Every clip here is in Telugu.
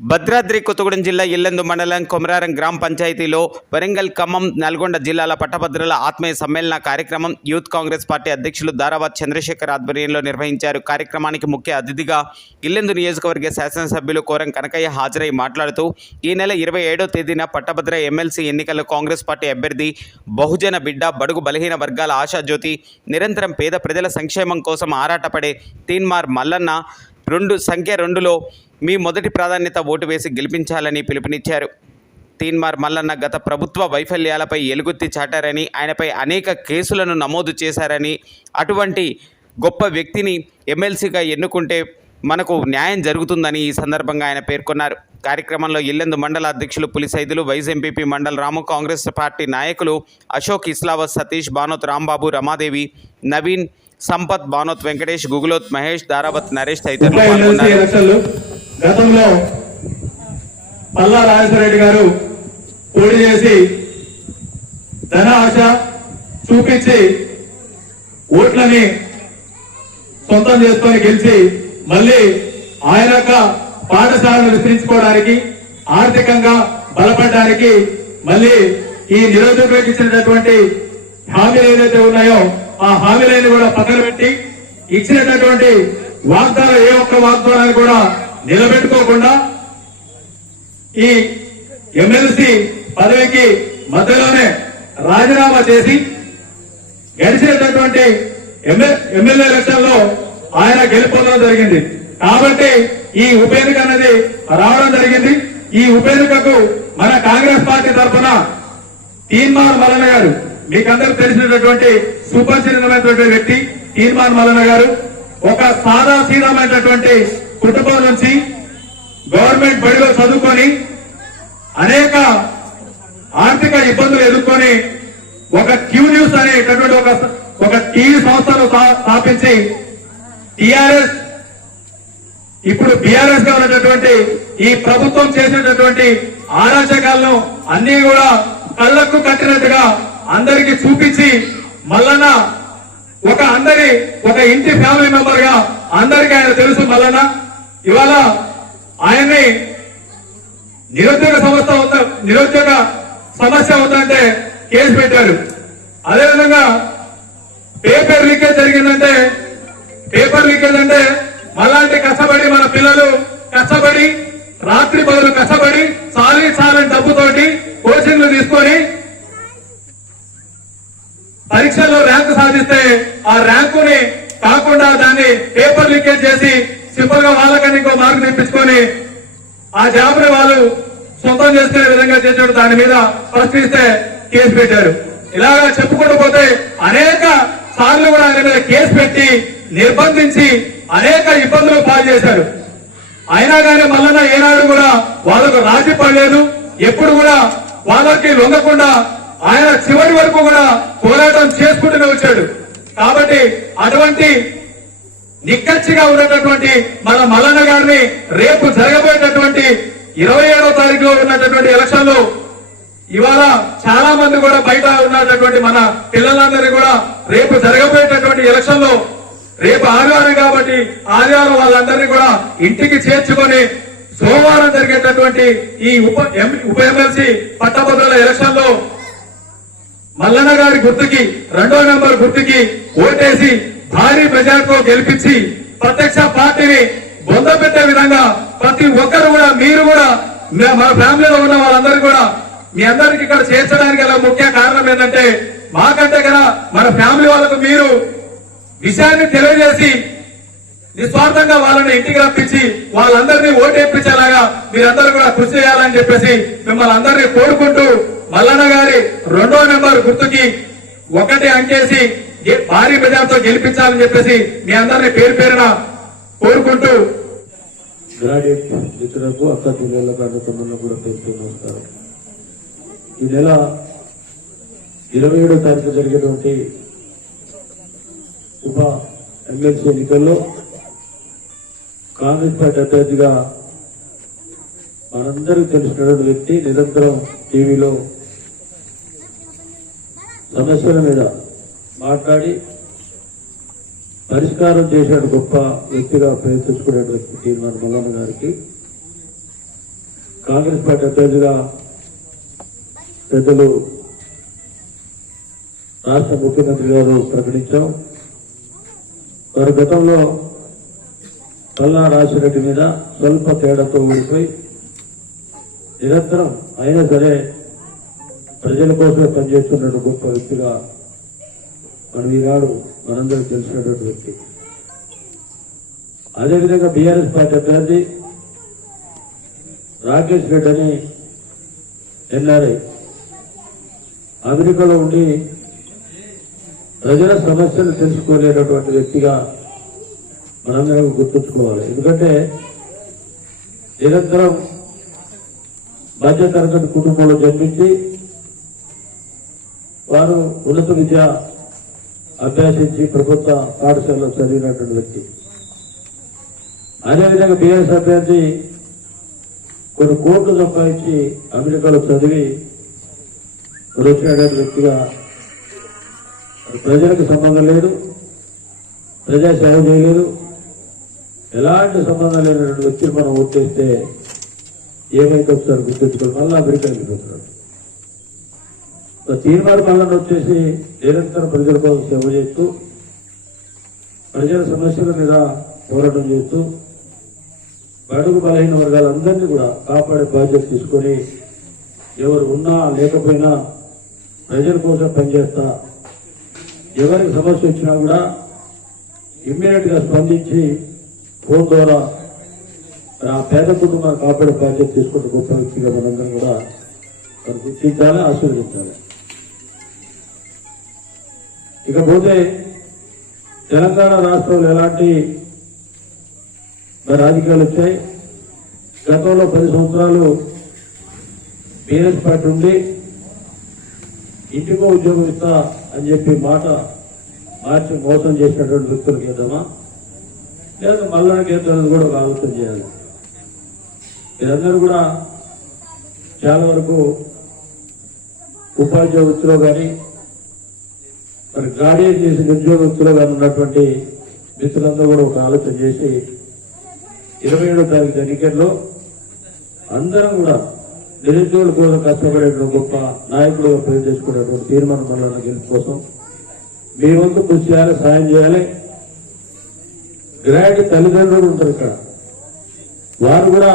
భద్రాద్రి కొత్తగూడెం జిల్లా ఇల్లందు మండలం కొమరారం గ్రామ పంచాయతీలో వరంగల్ ఖమ్మం నల్గొండ జిల్లాల పట్టభద్రుల ఆత్మీయ సమ్మేళన కార్యక్రమం యూత్ కాంగ్రెస్ పార్టీ అధ్యక్షులు దారావత్ చంద్రశేఖర్ ఆధ్వర్యంలో నిర్వహించారు. కార్యక్రమానికి ముఖ్య అతిథిగా ఇల్లందు నియోజకవర్గ శాసనసభ్యులు కోరం కనకయ్య హాజరై మాట్లాడుతూ ఈ నెల ఇరవై ఏడో తేదీన పట్టభద్ర ఎమ్మెల్సీ ఎన్నికల్లో కాంగ్రెస్ పార్టీ అభ్యర్థి బహుజన బిడ్డ బడుగు బలహీన వర్గాల ఆశాజ్యోతి నిరంతరం పేద ప్రజల సంక్షేమం కోసం ఆరాటపడే తీన్మార్ మల్లన్న రెండు సంఖ్య రెండులో మీ మొదటి ప్రాధాన్యత ఓటు వేసి గెలిపించాలని పిలుపునిచ్చారు. తీన్మార్ మల్లన్న గత ప్రభుత్వ వైఫల్యాలపై ఎలుగుత్తి చాటారని ఆయనపై అనేక కేసులను నమోదు చేశారని అటువంటి గొప్ప వ్యక్తిని ఎమ్మెల్సీగా ఎన్నుకుంటే మనకు న్యాయం జరుగుతుందని ఈ సందర్భంగా ఆయన పేర్కొన్నారు. కార్యక్రమంలో ఇల్లెందు మండల అధ్యక్షులు పులిసైదులు వైస్ ఎంపీపీ మండల రాము కాంగ్రెస్ పార్టీ నాయకులు అశోక్ ఇస్లావత్ సతీష్ బానోత్ రాంబాబు రమాదేవి నవీన్ సంపత్ బానోత్ వెంకటేష్ గుగులోత్ మహేష్ దారావత్ నరేష్ తదితరులు పాల్గొన్నారు. గతంలో పల్లా రాజేశ్వరరెడ్డి గారు పోటీ చేసి ధన ఆశ చూపించి ఓట్లని సొంతం చేసుకొని గెలిచి మళ్ళీ ఆయన యొక్క పాఠశాలను విస్తరించుకోవడానికి ఆర్థికంగా బలపడడానికి మళ్ళీ ఈ నిరోధకులకు ఇచ్చినటువంటి హామీలు ఏదైతే ఉన్నాయో ఆ హామీలను కూడా పక్కన పెట్టి ఇచ్చినటువంటి వాగ్దానం ఏ ఒక్క వాగ్దానాన్ని కూడా నిలబెట్టుకోకుండా ఈ ఎమ్మెల్సీ పదవికి మధ్యలోనే రాజీనామా చేసి గడిచినటువంటి ఎమ్మెల్యే ఎలక్షన్లో ఆయన గెలిపోవడం జరిగింది. కాబట్టి ఈ ఉప ఎన్నిక అనేది రావడం జరిగింది. ఈ ఉప ఎన్నికకు మన కాంగ్రెస్ పార్టీ తరఫున తీన్మాన్ మరణ గారు మీకందరూ తెలిసినటువంటి సుపరిచితమైనటువంటి వ్యక్తి తీర్మాన్ మల్లన్న గారు. ఒక సాదాసీనమైనటువంటి కుటుంబం నుంచి గవర్నమెంట్ బడిలో చదువుకొని అనేక ఆర్థిక ఇబ్బందులు ఎదుర్కొని ఒక క్యూ న్యూస్ అనేటటువంటి ఒక ఒక టీవీ సంస్థను స్థాపించి టిఆర్ఎస్ ఇప్పుడు బీఆర్ఎస్గా ఉన్నటువంటి ఈ ప్రభుత్వం చేసినటువంటి ఆరాచకాలను అన్ని కూడా కళ్ళకు కట్టినట్టుగా అందరికి చూపించి మల్లన్న ఒక అందరి ఒక ఇంటి ఫ్యామిలీ మెంబర్గా అందరికీ ఆయన తెలుసు మల్లన్న. ఇవాళ ఆయన్ని నిరుద్యోగ సంస్థ ఉంద నిరుద్యోగ సమస్య ఉందంటే కేసు పెట్టారు. అదేవిధంగా పేపర్ లీకేజ్ జరిగిందంటే పేపర్ లీకేజ్ అంటే మళ్ళాంటి కష్టపడి మన పిల్లలు కష్టపడి రాత్రి బదులు కష్టపడి చాలీ చాలని డబ్బుతోటి కోచింగ్లు తీసుకొని పరీక్షల్లో ర్యాంకు సాధిస్తే ఆ ర్యాంకుని కాకుండా దాన్ని పేపర్ లీకేజ్ చేసి సింపుల్గా వాళ్ళకని ఇంకో మార్కు తెప్పించుకొని ఆ జాబ్ని వాళ్ళు సొంతం చేసుకునే విధంగా చేసాడు దాని మీద ప్రశ్నిస్తే కేసు పెట్టారు. ఇలాగా చెప్పుకుంటూ పోతే అనేక సార్లు కూడా ఆయన మీద కేసు పెట్టి నిర్బంధించి అనేక ఇబ్బందులు పాలు చేశారు అయినా కానీ మల్లన్న ఏనాడు కూడా వాళ్ళకు రాజీ పడలేదు. ఎప్పుడు కూడా వాళ్ళకి లొంగకుండా ఆయన చివరి వరకు కూడా పోరాటం చేసుకుంటూనే వచ్చాడు. కాబట్టి అటువంటి నిక్కచ్చిగా ఉన్నటువంటి మన మల్లన్న గారిని రేపు జరగబోయేటటువంటి ఇరవై ఏడో తారీఖులో ఉన్నటువంటి ఎలక్షన్లో ఇవాళ చాలా మంది కూడా బయట ఉన్నటువంటి మన పిల్లలందరూ కూడా రేపు జరగబోయేటటువంటి ఎలక్షన్లో రేపు ఆదివారం కాబట్టి ఆదివారం వాళ్ళందరినీ కూడా ఇంటికి చేర్చుకొని సోమవారం జరిగేటటువంటి ఈ ఉప ఎం- ఉప ఎమ్మెల్సీ పట్టభద్రుల ఎలక్షన్లో మల్లన్న గారి గుర్తుకి రెండో నెంబర్ గుర్తుకి ఓటేసి భారీ మెజార్టీతో గెలిపించి ప్రత్యక్ష పార్టీని బొందపెట్టే విధంగా ప్రతి ఒక్కరు కూడా మీరు కూడా మన ఫ్యామిలీలో ఉన్న వాళ్ళందరూ కూడా మీ అందరికి ఇక్కడ చేర్చడానికి గల ముఖ్య కారణం ఏంటంటే మాకంటే కదా మన ఫ్యామిలీ వాళ్ళకు మీరు విషయాన్ని తెలియజేసి నిస్వార్థంగా వాళ్ళని ఇంటికి రప్పించి వాళ్ళందరినీ ఓటేపించేలాగా మీరందరూ కూడా కృషి చేయాలని చెప్పేసి మిమ్మల్ని అందరినీ కోరుకుంటూ మల్లన్న గారి రెండో నెంబర్ గుర్తుకి ఒకటి అంకేసి భారీ ప్రజలతో గెలిపించాలని చెప్పేసి మీ అందరిని పేరు పేరున కోరుకుంటూ గ్రాడ్యుయేట్ మిత్రులకు అక్క చెల్లెళ్ళకు అన్న కూడా పేరుతో నమస్కారం. ఈ నెల ఇరవై ఏడో తారీఖు జరిగినటువంటి ఉప ఎమ్మెల్సీ ఎన్నికల్లో కాంగ్రెస్ పార్టీ అభ్యర్థిగా మనందరికీ తెలిసినటువంటి వ్యక్తి నిరంతరం టీవీలో సమస్యల మీద మాట్లాడి పరిష్కారం చేసే గొప్ప వ్యక్తిగా ప్రయత్నించుకునే తెచ్చుకునేటువంటి తీర్మానం మల్లన్న గారికి. కాంగ్రెస్ పార్టీ అభ్యర్థిగా పెద్దలు రాష్ట్ర ముఖ్యమంత్రి గారు ప్రకటించాం. వారి గతంలో కల్లా రాసిరెడ్డి మీద స్వల్ప తేడాతో ఓడిపోయి నిరంతరం అయినా సరే ప్రజల కోసమే పనిచేస్తున్న గొప్ప వ్యక్తిగా మనం ఈనాడు మనందరికి తెలిసినటువంటి వ్యక్తి. అదేవిధంగా బీఆర్ఎస్ పార్టీ అభ్యర్థి రాకేష్ రెడ్డి అని ఎన్ఆర్ఐ. అమెరికాలో ఉండి ప్రజల సమస్యలు తెలుసుకోలేనటువంటి వ్యక్తిగా మనందరం గుర్తుంచుకోవాలి. ఎందుకంటే నిరంతరం మధ్యతరగతి కుటుంబంలో జన్మించి వారు ఉన్నత విద్య అభ్యాసించి ప్రభుత్వ పాఠశాలలో చదివినటువంటి వ్యక్తి. అదేవిధంగా బీఆర్ఎస్ అభ్యర్థి కొన్ని కోట్లు సంపాదించి అమెరికాలో చదివి వచ్చినటువంటి వ్యక్తిగా ప్రజలకు సంబంధం లేదు ప్రజా సేవ చేయలేదు. ఎలాంటి సంబంధం లేనటువంటి వ్యక్తిని మనం ఓటేస్తే ఏమైతే ఒకసారి గుర్తుంచుకొని మళ్ళీ అమెరికా వెళ్ళిపోతున్నాడు తీర్మాన మళ్ళీ వచ్చేసి నిరంతరం ప్రజల కోసం సేవ చేస్తూ ప్రజల సమస్యల మీద పోరాటం చేస్తూ బడుగు బలహీన వర్గాలందరినీ కూడా కాపాడే బాధ్యత తీసుకొని ఎవరు ఉన్నా లేకపోయినా ప్రజల కోసం పనిచేస్తా ఎవరికి సమస్య వచ్చినా కూడా ఇమ్మీడియట్గా స్పందించి ఫోన్ ద్వారా మరి ఆ పేద కుటుంబాన్ని కాపాడే బాధ్యత తీసుకుంటే గొప్ప వ్యక్తిగా మనందరం కూడా మరి గుర్తించాలి ఆశీర్వదించాలి. ఇకపోతే తెలంగాణ రాష్ట్రంలో ఎలాంటి రాజకీయాలు వచ్చాయి? గతంలో పది సంవత్సరాలు బీఎస్ పార్టీ ఉండి ఇంటికో ఉద్యోగం ఇస్తా అని చెప్పి మాట మార్చి మోసం చేసినటువంటి వ్యక్తులు గీద్దామా లేదా మల్లకి ఇద్దామని కూడా ఒక ఆలోచన చేయాలి. మీరందరూ కూడా చాలా వరకు ఉపాధ్యాయ వృత్తిలో కానీ మరి గ్రాడ్యుయేట్ చేసి నిరుద్యోగ వృత్తిలో కానీ ఉన్నటువంటి మిత్రులందరూ కూడా ఒక ఆలోచన చేసి ఇరవై ఏడో తారీఖు ఎన్నికల్లో అందరం కూడా నిరుద్యోగుల కోసం కష్టపడేటువంటి గొప్ప నాయకులుగా పేరు చేసుకునేటువంటి తీర్మానం మల్లన్న గెలుపు కోసం మీ వంతు కృషి చేయాలి సాయం చేయాలి. గ్రాండ్ తల్లిదండ్రులు ఉంటారు ఇక్కడ. వారు కూడా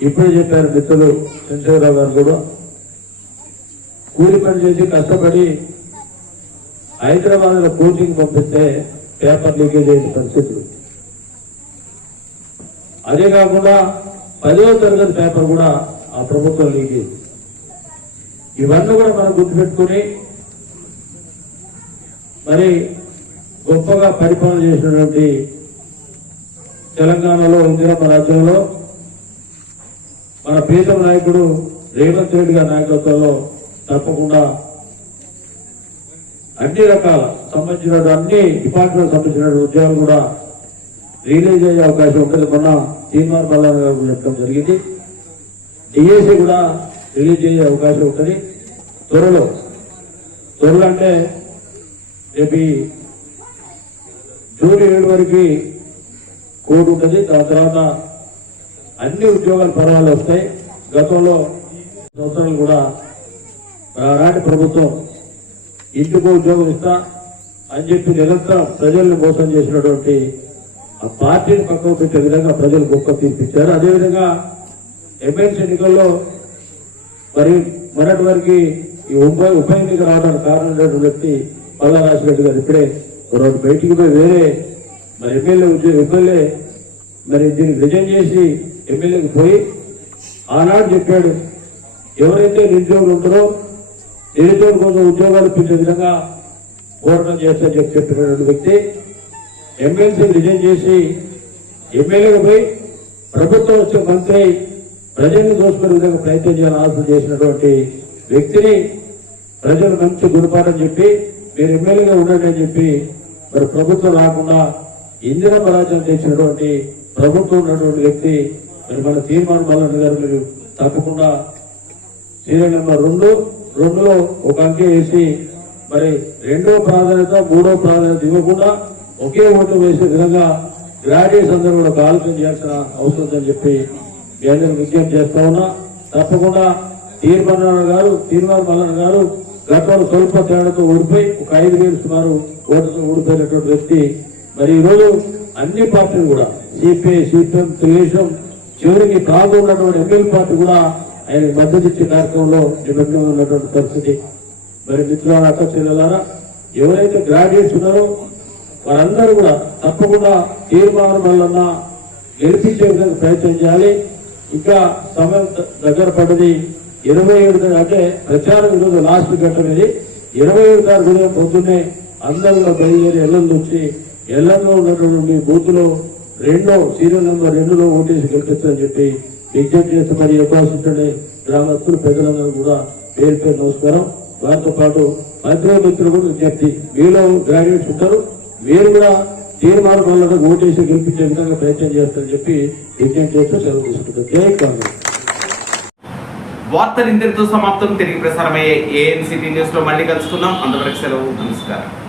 ఇప్పుడే చెప్పారు మిత్రులు చంద్రశేఖరరావు గారు కూడా. కూలి పని చేసి కష్టపడి హైదరాబాద్లో కోచింగ్ పంపిస్తే పేపర్ లీకేజ్ అయిన పరిస్థితులు. అదే కాకుండా పదవ తరగతి పేపర్ కూడా ఆ ప్రభుత్వం లీకేజ్ ఇవన్నీ కూడా మనం గుర్తుపెట్టుకుని మరి గొప్పగా పరిపాలన చేసినటువంటి తెలంగాణలో ఇందిరమ్మ రాజ్యంలో మన ప్రీతం నాయకుడు రేవంత్ రెడ్డి గారి నాయకత్వంలో తప్పకుండా అన్ని రకాల సంబంధించిన అన్ని డిపార్ట్మెంట్ సంబంధించిన ఉద్యోగాలు కూడా రిలీజ్ అయ్యే అవకాశం ఉంటుంది. మొన్న తీర్మార్ మల్లారావు గారు చెప్పడం జరిగింది. డిఎస్సి కూడా రిలీజ్ అయ్యే అవకాశం ఉంటుంది. త్వరలో త్వరలో అంటే రేపు జూన్ ఏడు వరకు కోర్టు ఉంటుంది. దాని తర్వాత అన్ని ఉద్యోగాలు పర్వాలు వస్తాయి గతంలో సంవత్సరాలు కూడా ఆనాటి ప్రభుత్వం ఇంటికి ఉద్యోగం ఇస్తా అని చెప్పి నిరంతరం ప్రజల్ని మోసం చేసినటువంటి ఆ పార్టీని పక్కకు పెట్టే విధంగా ప్రజలు గొప్ప తీర్పిచ్చారు. అదేవిధంగా ఎమ్మెల్సీ ఎన్నికల్లో మరి మొన్నటి వరకు ఈ ఉప ఉప ఎన్నిక రావడానికి కారణమైనటువంటి వ్యక్తి పల్లా రాజశేఖర గారు ఇప్పుడే రెండు బయటికి పోయి వేరే మరి ఎమ్మెల్యే ఉద్యోగ ఎమ్మెల్యే మరి దీన్ని రిజైన్ చేసి ఎమ్మెల్యేకి పోయి ఆనాడు చెప్పాడు ఎవరైతే నిరుద్యోగులు ఉంటారో నిరుద్యోగుల కోసం ఉద్యోగాలు ఇప్పించే విధంగా పోరాటం చేస్తా చెప్పి చెప్పినటువంటి వ్యక్తి ఎమ్మెల్సీ రిజైన్ చేసి ఎమ్మెల్యేకి పోయి ప్రభుత్వం వచ్చే మంత్రి ప్రజల్ని చూసుకునే విధంగా ప్రయత్నం చేయాలని ఆలోచన చేసినటువంటి వ్యక్తిని ప్రజలు మంచి గుణపాఠం చెప్పి మీరు ఎమ్మెల్యేగా ఉండండి అని చెప్పి మరి ప్రభుత్వం రాకుండా ఇందిరా పరాజయం చేసినటువంటి ప్రభుత్వం ఉన్నటువంటి వ్యక్తి మరి మన తీర్మాన్ మల్లన్న గారు మీరు తప్పకుండా సీరియల్ నెంబర్ రెండు రెండులో ఒక అంకె వేసి మరి రెండో ప్రాధాన్యత మూడో ప్రాధాన్యత ఇవ్వకుండా ఒకే ఓటు వేసే విధంగా గ్రాడ్యుయేట్స్ అందరూ కూడా ఆలోచన చేయాల్సిన అవసరం ఉందని చెప్పి మీ అందరూ విజ్ఞప్తి చేస్తా ఉన్నా. తప్పకుండా తీర్మాన గారు తీర్మాన మల్లన్న గారు గతంలో స్వల్ప తేడాతో ఓడిపోయి ఒక ఐదు వేలు సుమారు ఓటుతో ఓడిపోయినటువంటి వ్యక్తి మరి ఈ రోజు అన్ని పార్టీలు కూడా సిపిఐ సిపిఎం తెలుగుదేశం చివరికి కాదు ఉన్నటువంటి ఎమ్మెల్యే పార్టీ కూడా ఆయన మద్దతు ఇచ్చే కార్యక్రమంలో నిమగ్నం ఉన్నటువంటి పరిస్థితి. మరి మిత్రుల అక్క చెల్లెలారా ఎవరైతే గ్రాడ్యుయేట్స్ ఉన్నారో వారందరూ కూడా తప్పకుండా తీర్మానం వల్ల గెలిపించే విధంగా ప్రయత్నం చేయాలి. ఇంకా సమయం దగ్గర పడ్డది ఇరవై ఏడు అంటే ప్రచారం ఈరోజు లాస్ట్ ఘట్టం ఇది ఇరవై ఏడు తారీఖు ఉదయం పొద్దున్నే అందరూ బయలుదేరి ఎల్లుండి వచ్చి ఎల్లంలో ఉన్నటువంటి మీ బూత్లో రెండో సీరియల్ నెంబర్ రెండులో ఓటేసి గెలిపిస్తారని చెప్పి విజ్ఞప్తి చేస్తే మరి అవకాశం గ్రామస్తులు పెద్దలందరూ కూడా పేరు పేరు నమస్కారం. వారితో పాటు మంత్రి మిత్రులు కూడా విజ్ఞప్తి మీలో గ్రాడ్యుయేట్స్ ఉంటారు. మీరు కూడా తీర్మాన వల్ల ఓటేసి గెలిపించే విధంగా ప్రయత్నం చేస్తారని చెప్పి విజ్ఞప్తి చేస్తూ సెలవు తీసుకుంటారు. జై కాంగ్రెస్. వార్తలు ఇంతటితో సమాప్తం. తిరిగి ప్రసారమయ్యే ఏఎన్సీటీ న్యూస్లో మళ్ళీ కలుసుకుందాం అంతవరకు సెలవు నమస్కారం.